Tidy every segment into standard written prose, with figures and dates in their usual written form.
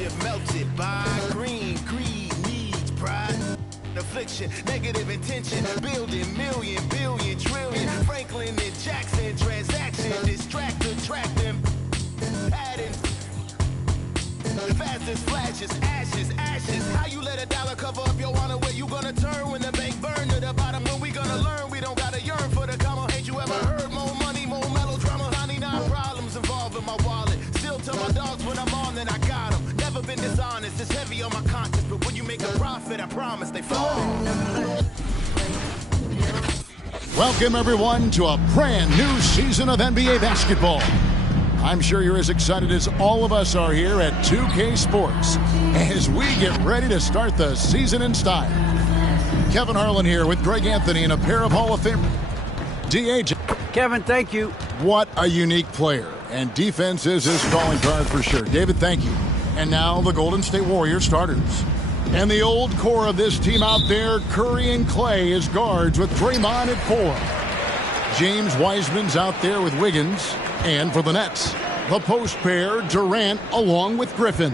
affliction, melted by green, greed, needs, pride, affliction, negative intention, building million, billion, trillion, Franklin and Jackson, transaction, distract, attract them, pattern, fast as flashes, ashes, ashes, how you let a dollar cover up your honor, where you gonna turn when the bank burn to the bottom, when we gonna learn, we don't gotta yearn for the comma, ain't you ever heard, more money, more melodrama, 99 problems involving my wallet, still tell my dogs when I'm on, then I got them, never been dishonest, it's heavy on my conscience, but when you make a profit, I promise they fall. Welcome everyone to a brand new season of NBA basketball. I'm sure you're as excited as all of us are here at 2K Sports as we get ready to start the season in style. Kevin Harlan here with Greg Anthony and a pair of Hall of Fame DH. Kevin, thank you. What a unique player, and defense is his calling card for sure. David, thank you. And now the Golden State Warriors starters. And the old core of this team out there, Curry and Clay as guards with Draymond at 4. James Wiseman's out there with Wiggins. And for the Nets, the post pair, Durant along with Griffin.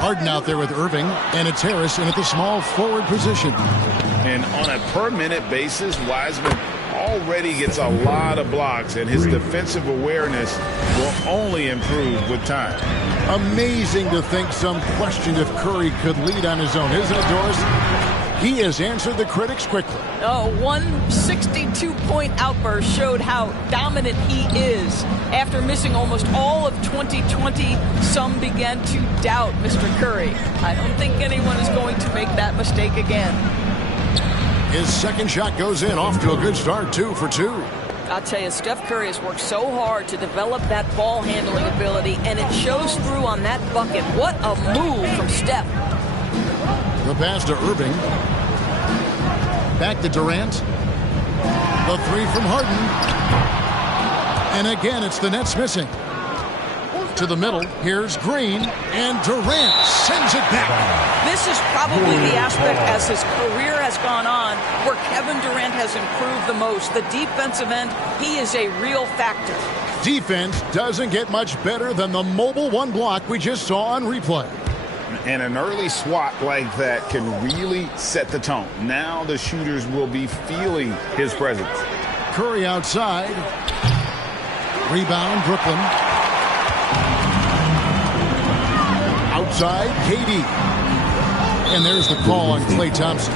Harden out there with Irving, and it's Harris in at the small forward position. And on a per-minute basis, Wiseman already gets a lot of blocks, and his defensive awareness will only improve with time. Amazing to think some questioned if Curry could lead on his own, isn't it, Doris? He has answered the critics quickly. One 62-point outburst showed how dominant he is. After missing almost all of 2020, some began to doubt Mr. Curry. I don't think anyone is going to make that mistake again. His second shot goes in, off to a good start, 2 for 2. I'll tell you, Steph Curry has worked so hard to develop that ball handling ability, and it shows through on that bucket. What a move from Steph. The pass to Irving. Back to Durant. The three from Harden. And again, it's the Nets missing. To the middle, here's Green, and Durant sends it back. This is probably the aspect as his career has gone on where Kevin Durant has improved the most. The defensive end, he is a real factor. Defense doesn't get much better than the mobile one block we just saw on replay. And an early swat like that can really set the tone. Now the shooters will be feeling his presence. Curry outside. Rebound, Brooklyn. Outside, KD. And there's the call on Klay Thompson.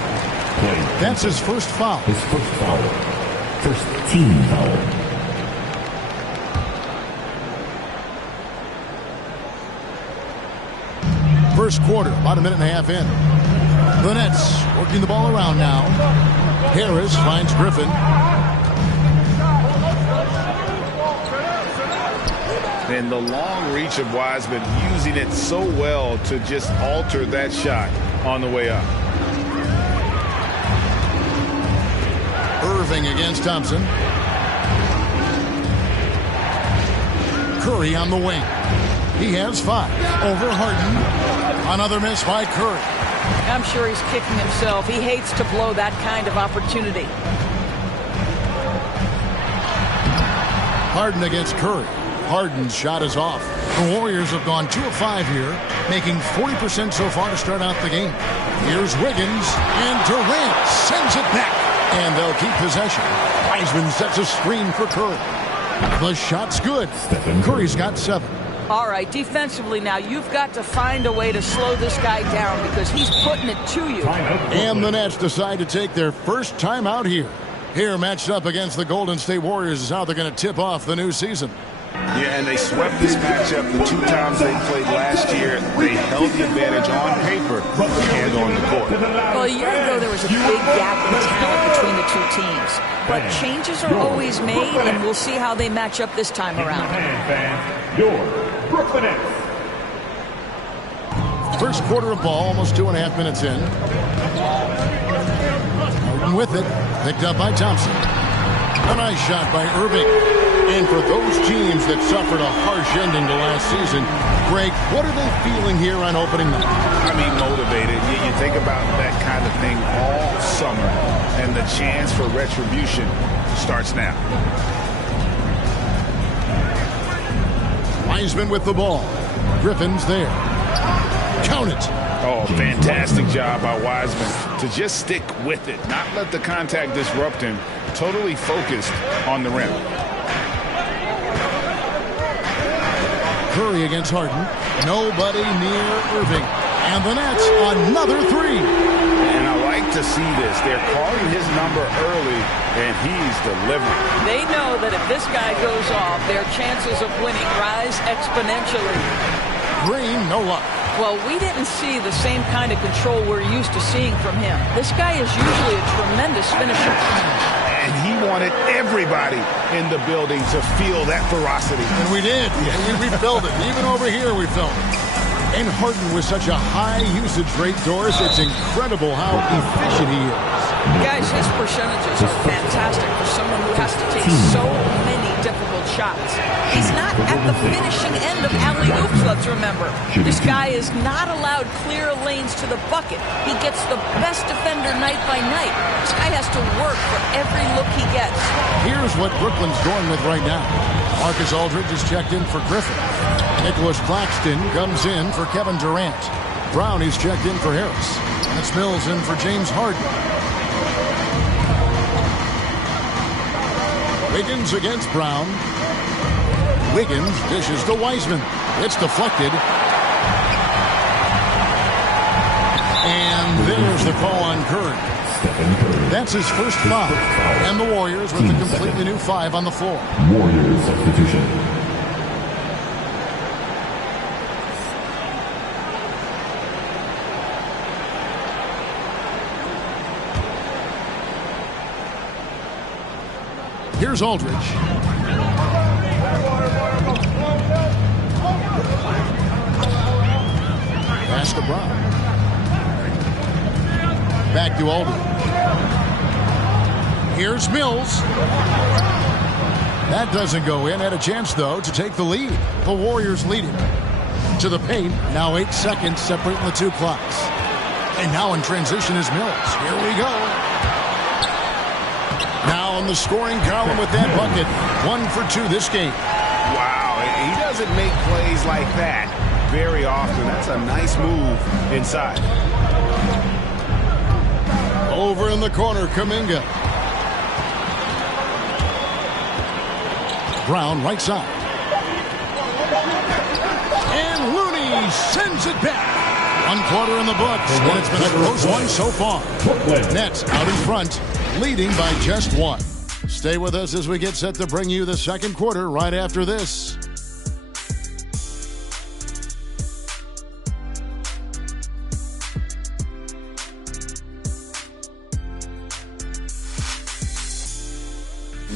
That's his first foul. His first foul. First team foul. First quarter, about a minute and a half in. The Nets working the ball around now. Harris finds Griffin. And the long reach of Wiseman, using it so well to just alter that shot on the way up. Irving against Thompson. Curry on the wing. He has 5 over Harden. Another miss by Curry. I'm sure he's kicking himself. He hates to blow that kind of opportunity. Harden against Curry. Harden's shot is off. The Warriors have gone 2 of 5 here, making 40% so far to start out the game. Here's Wiggins, and Durant sends it back. And they'll keep possession. Wiseman sets a screen for Curry. The shot's good. Curry's got 7. All right, defensively now, you've got to find a way to slow this guy down because he's putting it to you. And the Nets decide to take their first time out here. Here, matched up against the Golden State Warriors, is how they're going to tip off the new season. Yeah, and they swept this matchup the 2 times they played last year. They held the advantage on paper and on the court. Well, a year ago, there was a big gap in talent between the 2 teams. But changes are always made, and we'll see how they match up this time around. First quarter of ball, almost 2.5 minutes in. Harden with it, picked up by Thompson. A nice shot by Irving. And for those teams that suffered a harsh ending to last season, Greg, what are they feeling here on opening night? I mean, motivated. You think about that kind of thing all summer, and the chance for retribution starts now. Wiseman with the ball. Griffin's there. Count it. Oh, fantastic job by Wiseman to just stick with it, not let the contact disrupt him, totally focused on the rim. Curry against Harden. Nobody near Irving. And the Nets, another three. And I like to see this. They're calling his number early, and he's delivering. They know that if this guy goes off, their chances of winning rise exponentially. Green, no luck. Well, we didn't see the same kind of control we're used to seeing from him. This guy is usually a tremendous finisher. And he wanted everybody in the building to feel that ferocity. And we did. We felt it. Even over here, we felt it. And Harden with such a high usage rate, Doris, it's incredible how efficient he is. Guys, his percentages are fantastic for someone who has to take so many difficult shots. He's not at the finishing end of alley-oops, let's remember. This guy is not allowed clear lanes to the bucket. He gets the best defender night by night. This guy has to work for every look he gets. Here's what Brooklyn's going with right now. Marcus Aldridge is checked in for Griffin. Nicholas Claxton comes in for Kevin Durant. Brown is checked in for Harris. That's Mills in for James Harden. Wiggins against Brown. Wiggins dishes to Wiseman. It's deflected. And there's the call on Curry. That's his first foul. And the Warriors with a completely new 5 on the floor. Warriors substitution. Here's Aldridge. Pass to Brown. Back to Aldridge. Here's Mills. That doesn't go in. Had a chance, though, to take the lead. The Warriors leading. To the paint. Now 8 seconds separating the two clocks. And now in transition is Mills. Here we go. Now on the scoring column with that bucket. 1 for 2 this game. Wow, he doesn't make plays like that very often. That's a nice move inside. Over in the corner, Kuminga. Brown right side. And Looney sends it back. 1 quarter in the books, and it's been a close one so far. Nets out in front, leading by just 1. Stay with us as we get set to bring you the second quarter right after this.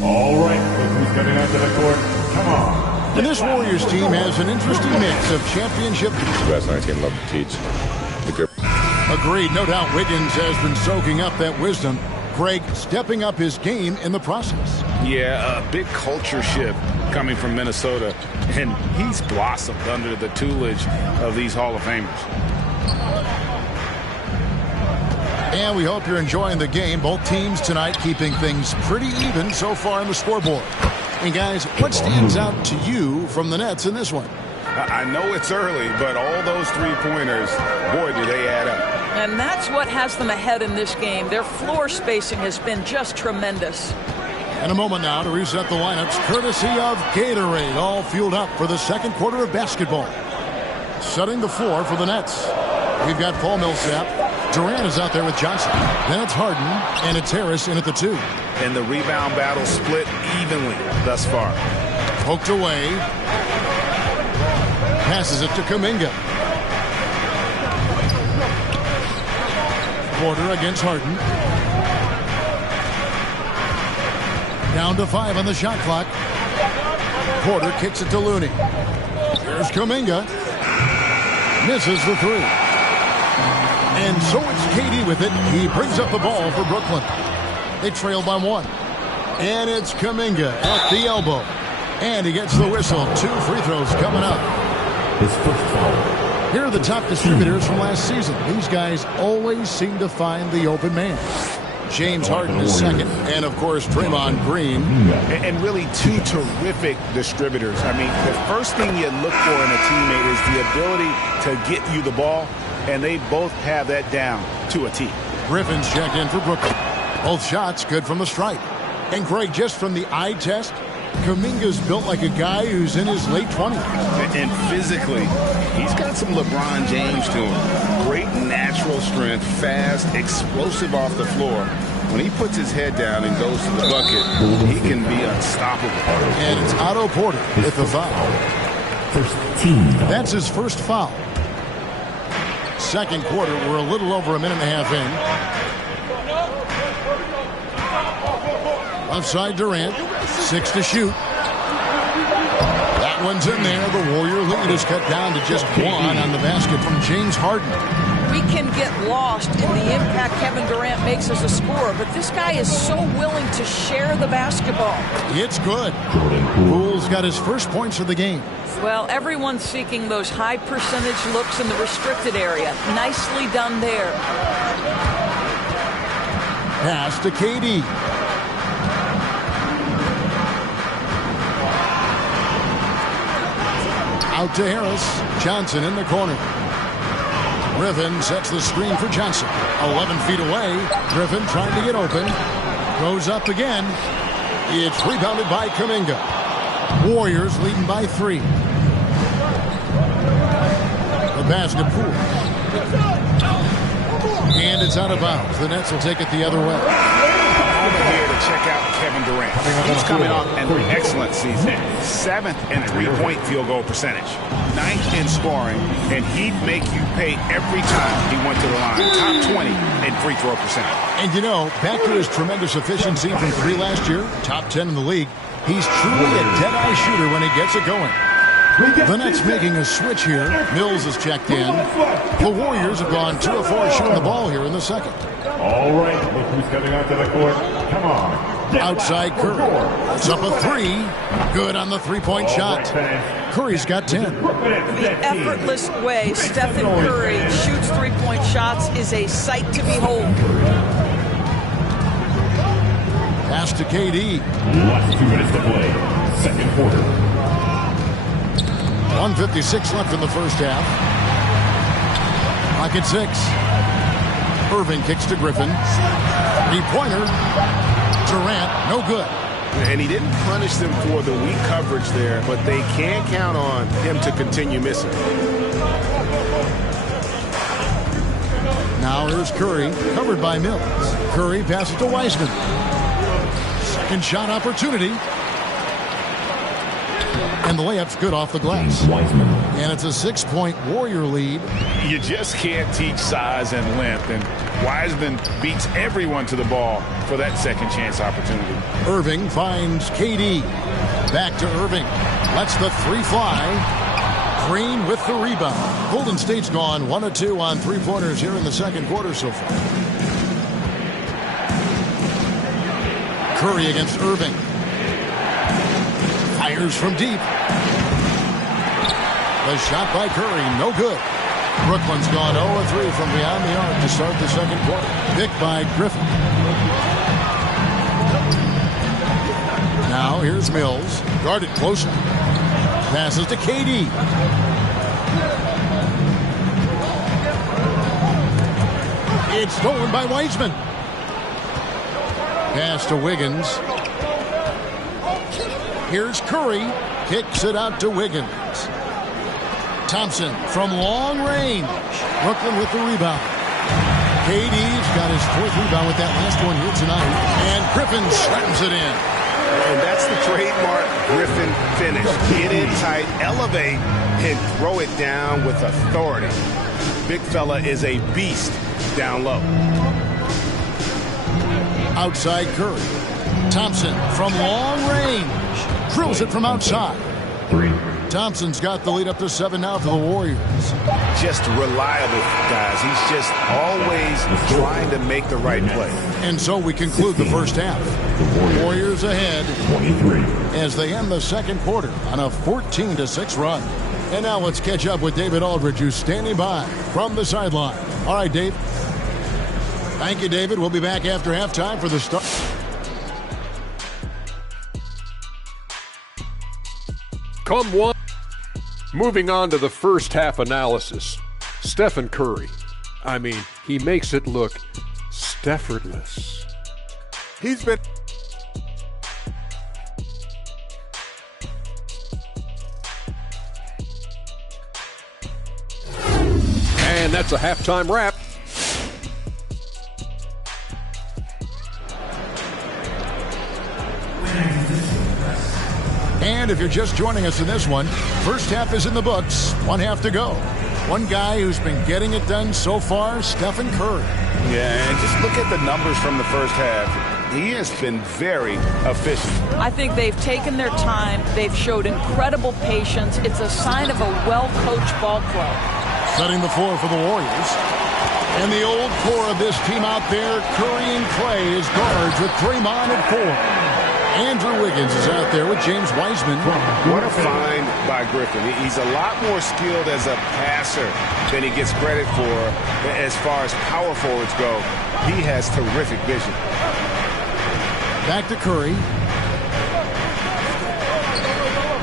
All right, look who's coming onto the court. Come on. And this Warriors team has an interesting mix of championship. Best on our team, love to teach. Agreed. No doubt Wiggins has been soaking up that wisdom. Greg stepping up his game in the process. Yeah, a big culture shift coming from Minnesota. And he's blossomed under the tutelage of these Hall of Famers. And we hope you're enjoying the game. Both teams tonight keeping things pretty even so far on the scoreboard. And guys, what stands out to you from the Nets in this one? I know it's early, but all those three-pointers, boy, do they add up. And that's what has them ahead in this game. Their floor spacing has been just tremendous. And a moment now to reset the lineups, courtesy of Gatorade, all fueled up for the second quarter of basketball. Setting the floor for the Nets. We've got Paul Millsap. Durant is out there with Johnson. Then it's Harden, and it's Harris in at the 2. And the rebound battle split evenly thus far. Poked away. Passes it to Kuminga. Porter against Harden. Down to 5 on the shot clock. Porter kicks it to Looney. Here's Kuminga. Misses the 3. And so it's KD with it. He brings up the ball for Brooklyn. They trail by 1. And it's Kuminga at the elbow. And he gets the whistle. 2 free throws coming up. His first foul. Here are the top distributors from last season. These guys always seem to find the open man. James Harden is second. And, of course, Draymond Green. And really two terrific distributors. I mean, the first thing you look for in a teammate is the ability to get you the ball, and they both have that down to a T. Griffin's checked in for Brooklyn. Both shots good from the stripe. And, Greg, just from the eye test, Kuminga's built like a guy who's in his late 20s. And physically, he's got some LeBron James to him. Great natural strength, fast, explosive off the floor. When he puts his head down and goes to the bucket, he can be unstoppable. And it's Otto Porter with the foul. First team. That's his first foul. Second quarter, we're a little over a minute and a half in. Outside Durant, 6 to shoot. That one's in there. The Warrior lead is cut down to just 1 on the basket from James Harden. We can get lost in the impact Kevin Durant makes as a scorer, but this guy is so willing to share the basketball. It's good. Poole's got his first points of the game. Well, everyone's seeking those high percentage looks in the restricted area. Nicely done there. Pass to KD. Out to Harris. Johnson in the corner. Griffin sets the screen for Johnson. 11 feet away. Griffin trying to get open. Goes up again. It's rebounded by Kuminga. Warriors leading by 3. The pass to Poole. And it's out of bounds. The Nets will take it the other way. Over here to check out Kevin Durant. He's coming off an excellent season. 7th in three-point field goal percentage. 9th in scoring, and he'd make you pay every time he went to the line. Top 20 in free throw percentage. And you know, back to his tremendous efficiency from 3 last year, top 10 in the league, he's truly a dead-eye shooter when he gets it going. The Nets making a switch here. Mills is checked in. The Warriors have gone 2 of 4 shooting the ball here in the second. All right, look who's coming onto the court. Come on. Outside Curry. It's up a 3. Good on the three-point shot. Curry's got 10. The effortless way Stephen Curry shoots three-point shots is a sight to behold. Pass to KD. Last 2 minutes to play. Second quarter. 1:56 left in the first half. Clock at 6. Irving kicks to Griffin. 3-pointer. Durant, no good. And he didn't punish them for the weak coverage there, but they can't count on him to continue missing. Now here's Curry, covered by Mills. Curry passes to Wiseman. Second shot opportunity. And the layup's good off the glass. Wiseman. And it's a 6-point Warrior lead. You just can't teach size and length, and Wiseman beats everyone to the ball for that second chance opportunity. Irving finds KD. Back to Irving. Lets the 3 fly. Green with the rebound. Golden State's gone 1 of 2 on 3-pointers here in the second quarter so far. Curry against Irving. Fires from deep. The shot by Curry, no good. Brooklyn's gone 0-3 from beyond the arc to start the second quarter. Picked by Griffin. Now here's Mills. Guarded closer. Passes to KD. It's stolen by Wiseman. Pass to Wiggins. Here's Curry. Kicks it out to Wiggins. Thompson from long range. Brooklyn with the rebound. KD's got his 4th rebound with that last one here tonight. And Griffin slams it in. And that's the trademark Griffin finish. Get in tight, elevate, and throw it down with authority. Big fella is a beast down low. Outside Curry. Thompson from long range. Drills it from outside. 3. Thompson's got the lead up to 7 now for the Warriors. Just reliable, guys. He's just always trying to make the right play. And so we conclude the first half. The Warriors ahead 23. as they end the second quarter on a 14-6 run. And now let's catch up with David Aldridge, who's standing by from the sideline. All right, Dave. Thank you, David. We'll be back after halftime for the start. Come one. Moving on to the first half analysis. Stephen Curry. I mean, he makes it look Steffordless. He's been... And that's a halftime wrap. And if you're just joining us in this one, first half is in the books. One half to go. One guy who's been getting it done so far, Stephen Curry. Yeah, and just look at the numbers from the first half. He has been very efficient. I think they've taken their time. They've showed incredible patience. It's a sign of a well-coached ball club. Setting the floor for the Warriors. And the old core of this team out there, Curry and Clay as guards with Draymond at 4. Andrew Wiggins is out there with James Wiseman. What a find by Griffin. He's a lot more skilled as a passer than he gets credit for as far as power forwards go. He has terrific vision. Back to Curry.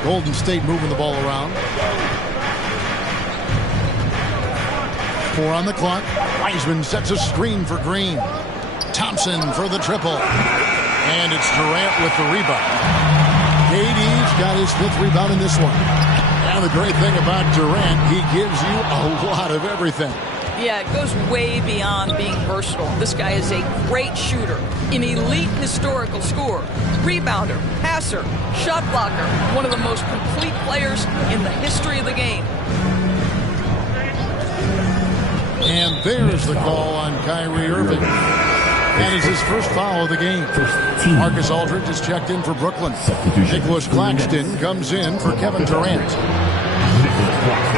Golden State moving the ball around. 4 on the clock. Wiseman sets a screen for Green. Thompson for the triple. And it's Durant with the rebound. KD's got his 5th rebound in this one. Now the great thing about Durant, he gives you a lot of everything. Yeah, it goes way beyond being versatile. This guy is a great shooter, an elite historical scorer, rebounder, passer, shot blocker, one of the most complete players in the history of the game. And there's the call on Kyrie Irving. That is his first foul of the game. Marcus Aldridge is checked in for Brooklyn. Nicholas Claxton comes in for Kevin Durant.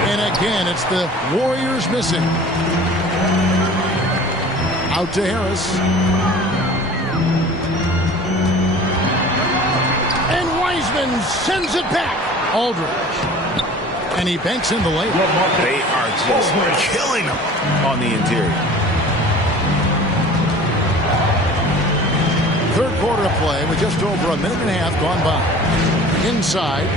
And again, it's the Warriors missing. Out to Harris. And Wiseman sends it back. Aldridge. And he banks in the layup. They are just killing him on the interior. Third quarter of play with just over a minute and a half gone by. Inside.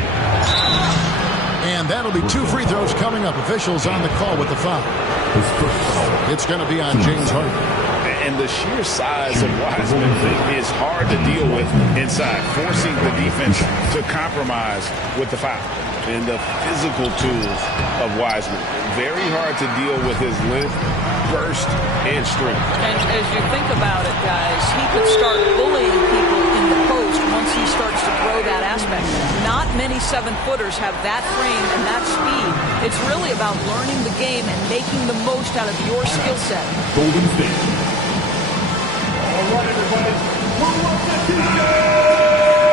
And that'll be 2 free throws coming up. Officials on the call with the foul. It's going to be on James Harden. And the sheer size of Wiseman is hard to deal with inside, forcing the defense to compromise with the foul. And the physical tools of Wiseman, very hard to deal with his length, burst, and strength. And as you think about it, guys, he could start bullying people in the post once he starts to throw that aspect. Not many 7-footers have that frame and that speed. It's really about learning the game and making the most out of your skill set. Golden State. All right, everybody.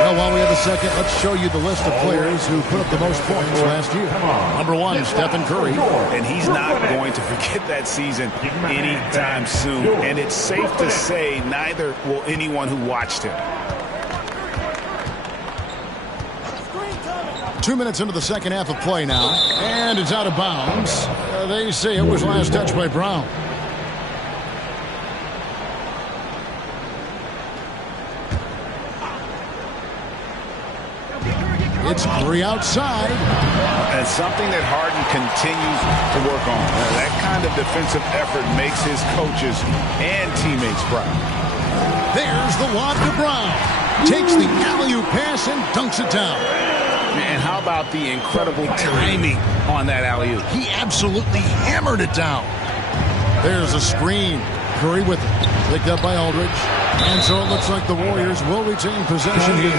Well, while we have a second, let's show you the list of players who put up the most points last year. Number 1, Stephen Curry. And he's not going to forget that season anytime soon. And it's safe to say neither will anyone who watched him. 2 minutes into the second half of play now. And it's out of bounds. They say it was last touched by Brown. It's Curry outside. And something that Harden continues to work on. That kind of defensive effort makes his coaches and teammates proud. There's the lob to Brown. Takes the alley-oop pass and dunks it down. And how about the incredible timing on that alley-oop? He absolutely hammered it down. There's a screen. Curry with it. Picked up by Aldridge. And so it looks like the Warriors will retain possession here.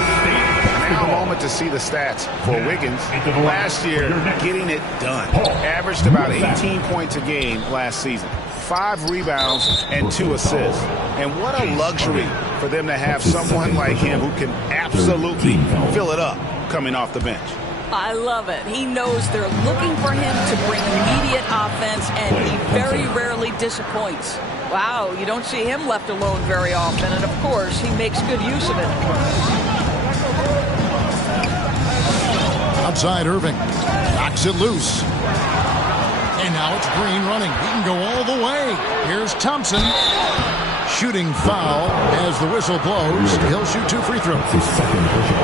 Now a moment to see the stats for Wiggins. Last year, getting it done. Averaged about 18 points a game last season. 5 rebounds and 2 assists. And what a luxury for them to have someone like him who can absolutely fill it up coming off the bench. I love it. He knows they're looking for him to bring immediate offense, and he very rarely disappoints. Wow, you don't see him left alone very often, and of course, he makes good use of it. Outside Irving. Knocks it loose. And now it's Green running. He can go all the way. Here's Thompson. shooting foul as the whistle blows. He'll shoot 2 free throws. His second personal.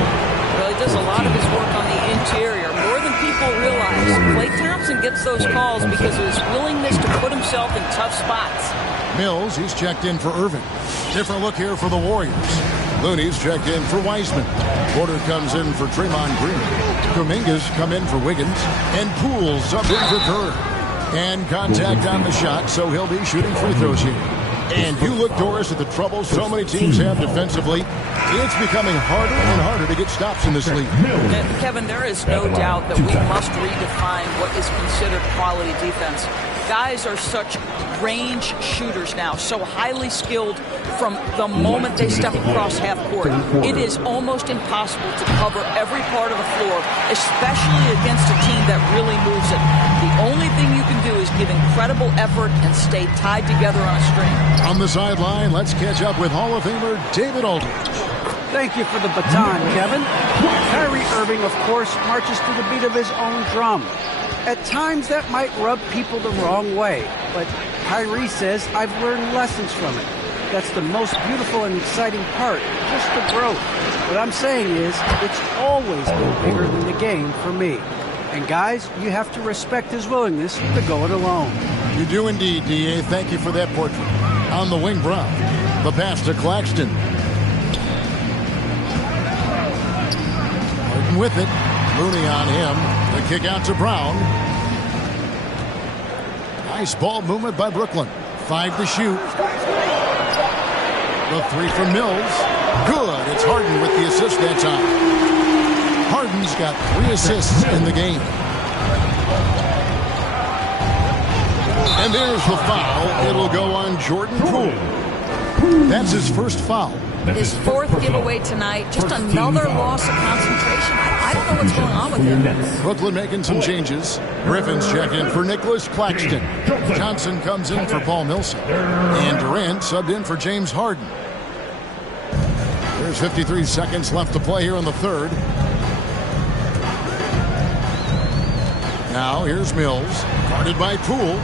Well, he does a lot of his work on the interior, more than people realize. Klay Thompson gets those calls because of his willingness to put himself in tough spots. Mills, he's checked in for Irving. Different look here for the Warriors. Looney's checked in for Wiseman. Porter comes in for Draymond Green. Kuminga's come in for Wiggins. And Poole's subbed in for Kerr. And contact on the shot, so he'll be shooting free throws here. And you look, Doris, at the trouble so many teams have defensively. It's becoming harder and harder to get stops in this league. Kevin, there is no doubt that we must redefine what is considered quality defense. Guys are such range shooters now, so highly skilled from the moment they step across half court. It is almost impossible to cover every part of the floor, especially against a team that really moves it. The only thing you can do is give incredible effort and stay tied together on a string. On the sideline, let's catch up with Hall of Famer David Aldridge. Thank you for the baton, Kevin. Kyrie Irving, of course, marches to the beat of his own drum. At times, that might rub people the wrong way, but Kyrie says, I've learned lessons from it. That's the most beautiful and exciting part, just the growth. What I'm saying is, it's always been bigger than the game for me. And guys, you have to respect his willingness to go it alone. You do indeed, D.A. Thank you for that portrait. On the wing, Brown. The pass to Claxton. Harden with it. Looney on him. The kick out to Brown. Nice ball movement by Brooklyn. 5 to shoot. The 3 from Mills. Good. It's Harden with the assist that time. Harden's got 3 assists in the game. And there's the foul. It'll go on Jordan Poole. That's his first foul. His 4th giveaway tonight. Just another loss of concentration. I don't know what's going on with him. Brooklyn making some changes. Griffin's check in for Nicholas Claxton. Johnson comes in for Paul Millsap. And Durant subbed in for James Harden. There's 53 seconds left to play here in the third. Now here's Mills, guarded by Poole.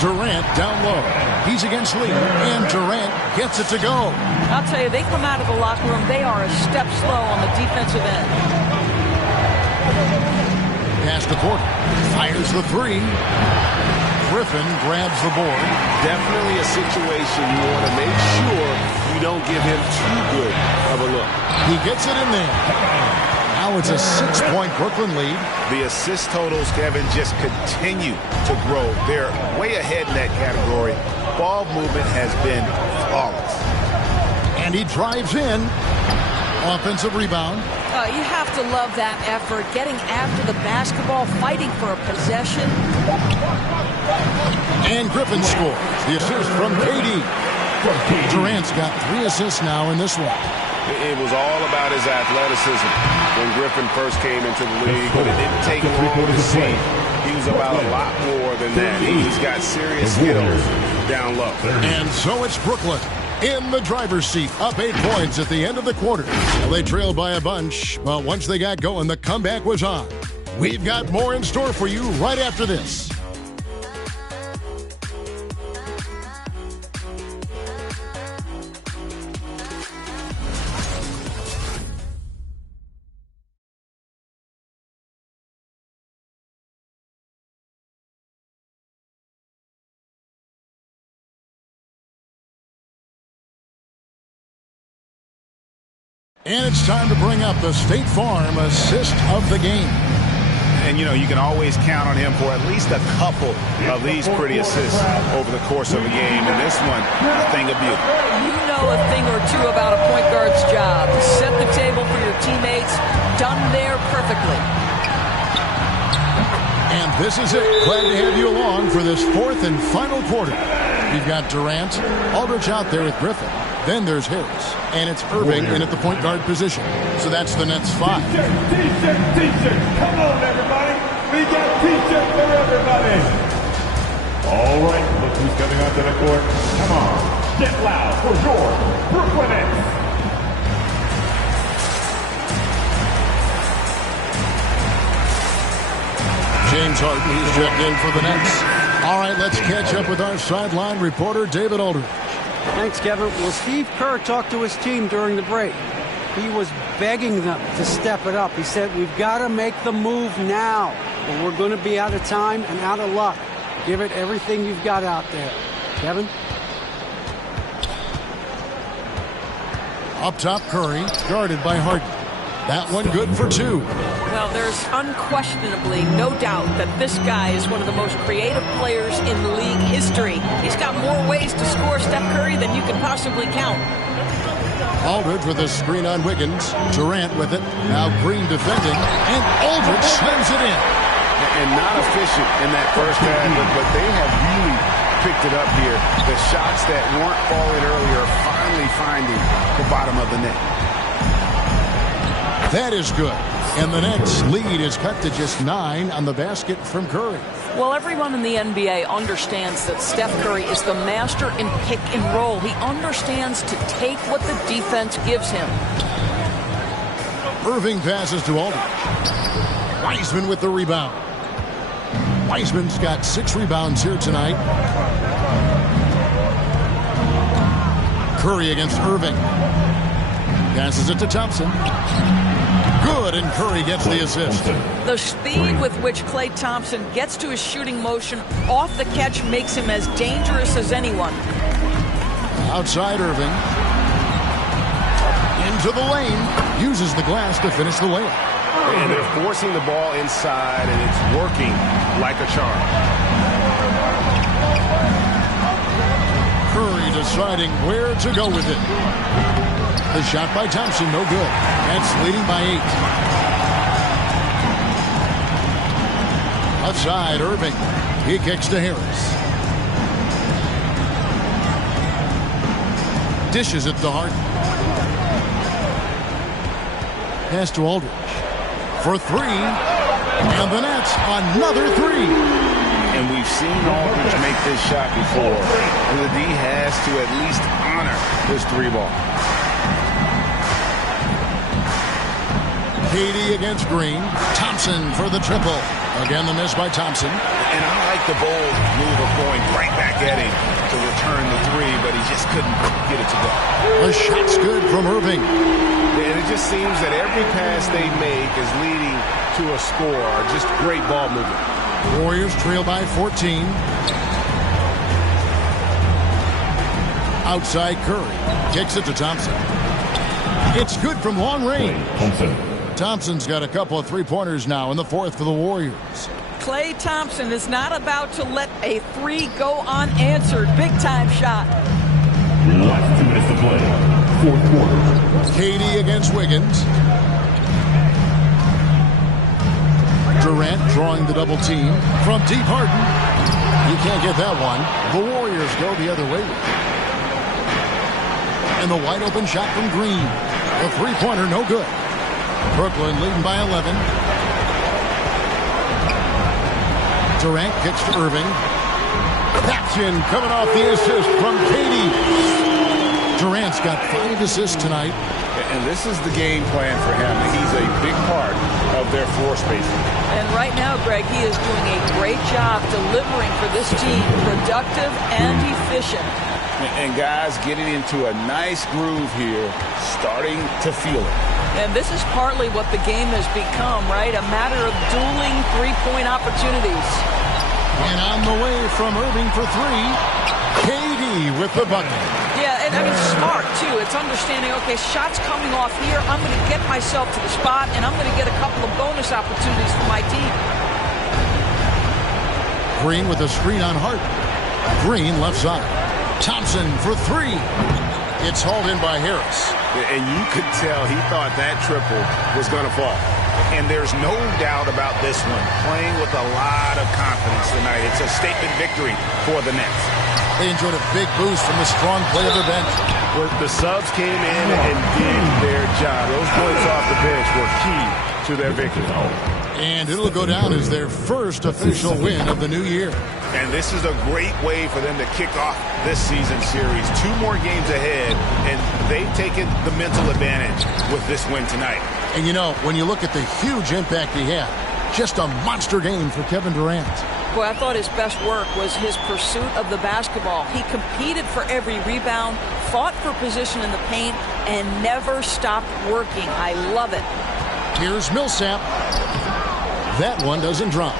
Durant down low. He's against Lee, and Durant gets it to go. I'll tell you, they come out of the locker room, they are a step slow on the defensive end. Pass to Porter. Fires the 3. Griffin grabs the board. Definitely a situation you want to make sure you don't give him too good of a look. He gets it in there. Now it's a 6-point Brooklyn lead. The assist totals, Kevin, just continue to grow. They're way ahead in that category. Ball movement has been flawless. And he drives in. Offensive rebound. You have to love that effort, getting after the basketball, fighting for a possession. And Griffin scores. The assist from KD. Durant's got 3 assists now in this one. It was all about his athleticism when Griffin first came into the league, but it didn't take long to see. He was about a lot more than that. He's got serious skills down low. And so it's Brooklyn in the driver's seat, up 8 points at the end of the quarter. Well, they trailed by a bunch, but once they got going, the comeback was on. We've got more in store for you right after this. And it's time to bring up the State Farm assist of the game. And, you know, you can always count on him for at least a couple of these pretty assists over the course of a game. And this one, a thing of beauty. You know a thing or two about a point guard's job. Set the table for your teammates. Done there perfectly. And this is it. Glad to have you along for this 4th and final quarter. We've got Durant, Aldridge out there with Griffin. Then there's Harris, and it's Irving in at the point guard position. So that's the Nets 5. T-shirt. Come on, everybody. We got T-shirts for everybody. All right, look who's coming onto the court. Come on, get loud for your Brooklyn Nets. James Harden, he's checked in for the Nets. All right, let's catch up with our sideline reporter, David Aldridge. Thanks, Kevin. Well, Steve Kerr talked to his team during the break. He was begging them to step it up. He said, we've got to make the move now, or we're going to be out of time and out of luck. Give it everything you've got out there. Kevin? Up top, Curry, guarded by Harden. That one good for 2. Well, there's unquestionably no doubt that this guy is one of the most creative players in league history. He's got more ways to score Steph Curry than you can possibly count. Aldridge with a screen on Wiggins. Durant with it. Now Green defending. And Aldridge slams it in. And not efficient in that first half, but they have really picked it up here. The shots that weren't falling earlier are finally finding the bottom of the net. That is good. And the Nets' lead is cut to just 9 on the basket from Curry. Well, everyone in the NBA understands that Steph Curry is the master in pick and roll. He understands to take what the defense gives him. Irving passes to Aldridge. Wiseman with the rebound. Wiseman's got 6 rebounds here tonight. Curry against Irving. Passes it to Thompson. Good, and Curry gets the assist. The speed with which Klay Thompson gets to his shooting motion off the catch makes him as dangerous as anyone. Outside Irving. Into the lane. Uses the glass to finish the layup. And they're forcing the ball inside, and it's working like a charm. Curry deciding where to go with it. The shot by Thompson, no good. That's leading by 8. Outside, Irving. He kicks to Harris. Dishes it to Harden. Pass to Aldridge. For 3. And the Nets, another 3. And we've seen Aldridge make this shot before. And the D has to at least honor this 3-ball. KD against Green. Thompson for the triple. Again, the miss by Thompson. And I like the bold move of going right back at him to return the 3, but he just couldn't get it to go. The shot's good from Irving. And it just seems that every pass they make is leading to a score. Just great ball movement. Warriors trail by 14. Outside Curry. Kicks it to Thompson. It's good from long range. Thompson's got a couple of 3-pointers now in the 4th for the Warriors. Klay Thompson is not about to let a 3 go unanswered. Big-time shot. Last 2 minutes to play. 4th quarter. KD against Wiggins. Durant drawing the double team from deep. Harden. You can't get that one. The Warriors go the other way. And the wide open shot from Green. The 3-pointer, no good. Brooklyn leading by 11. Durant kicks to Irving. Action coming off the assist from KD. Durant's got 5 assists tonight. And this is the game plan for him. He's a big part of their floor spacing. And right now, Greg, he is doing a great job delivering for this team. Productive and efficient. And guys getting into a nice groove here, starting to feel it. And this is partly what the game has become, right? A matter of dueling 3-point opportunities. And on the way from Irving for 3, KD with the bucket. Yeah, and I mean, smart, too. It's understanding, okay, shots coming off here. I'm going to get myself to the spot, and I'm going to get a couple of bonus opportunities for my team. Green with a screen on Harden. Green left side. Thompson for 3. It's hauled in by Harris. And you could tell he thought that triple was going to fall. And there's no doubt about this one. Playing with a lot of confidence tonight. It's a statement victory for the Nets. They enjoyed a big boost from the strong play of the bench. Well, the subs came in and did their job. Those points off the bench were key to their victory. And it'll go down as their first official win of the new year. And this is a great way for them to kick off this season series. 2 more games ahead, and they've taken the mental advantage with this win tonight. And you know, when you look at the huge impact he had, just a monster game for Kevin Durant. Boy, I thought his best work was his pursuit of the basketball. He competed for every rebound, fought for position in the paint, and never stopped working. I love it. Here's Millsap. That one doesn't drop.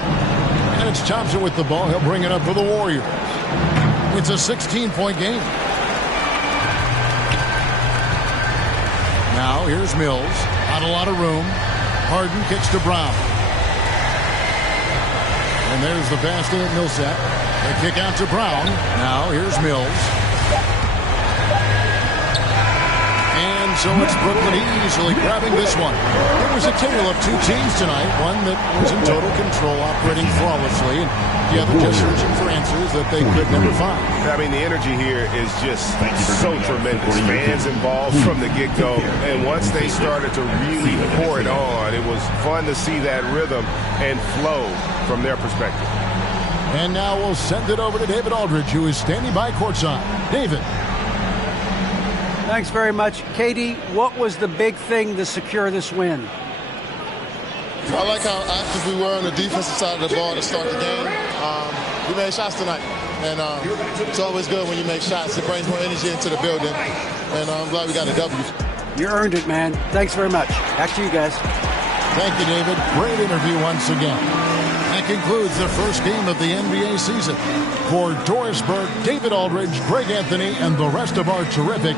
And it's Thompson with the ball. He'll bring it up for the Warriors. It's a 16-point game. Now here's Mills. Not a lot of room. Harden kicks to Brown. And there's the pass to Millsap. They kick out to Brown. Now here's Mills. And so it's Brooklyn easily grabbing this one. It was a tale of two teams tonight. One that was in total control, operating flawlessly. And the other just searching for answers that they could never find. I mean, the energy here is just so tremendous. Fans involved from the get-go. And once they started to really pour it on, it was fun to see that rhythm and flow from their perspective. And now we'll send it over to David Aldridge, who is standing by courtside. David. Thanks very much. Katie, what was the big thing to secure this win? I like how active we were on the defensive side of the ball to start the game. We made shots tonight, and it's always good when you make shots. It brings more energy into the building, and I'm glad we got a W. You earned it, man. Thanks very much. Back to you guys. Thank you, David. Great interview once again. That concludes the first game of the NBA season. For Doris Burke, David Aldridge, Greg Anthony, and the rest of our terrific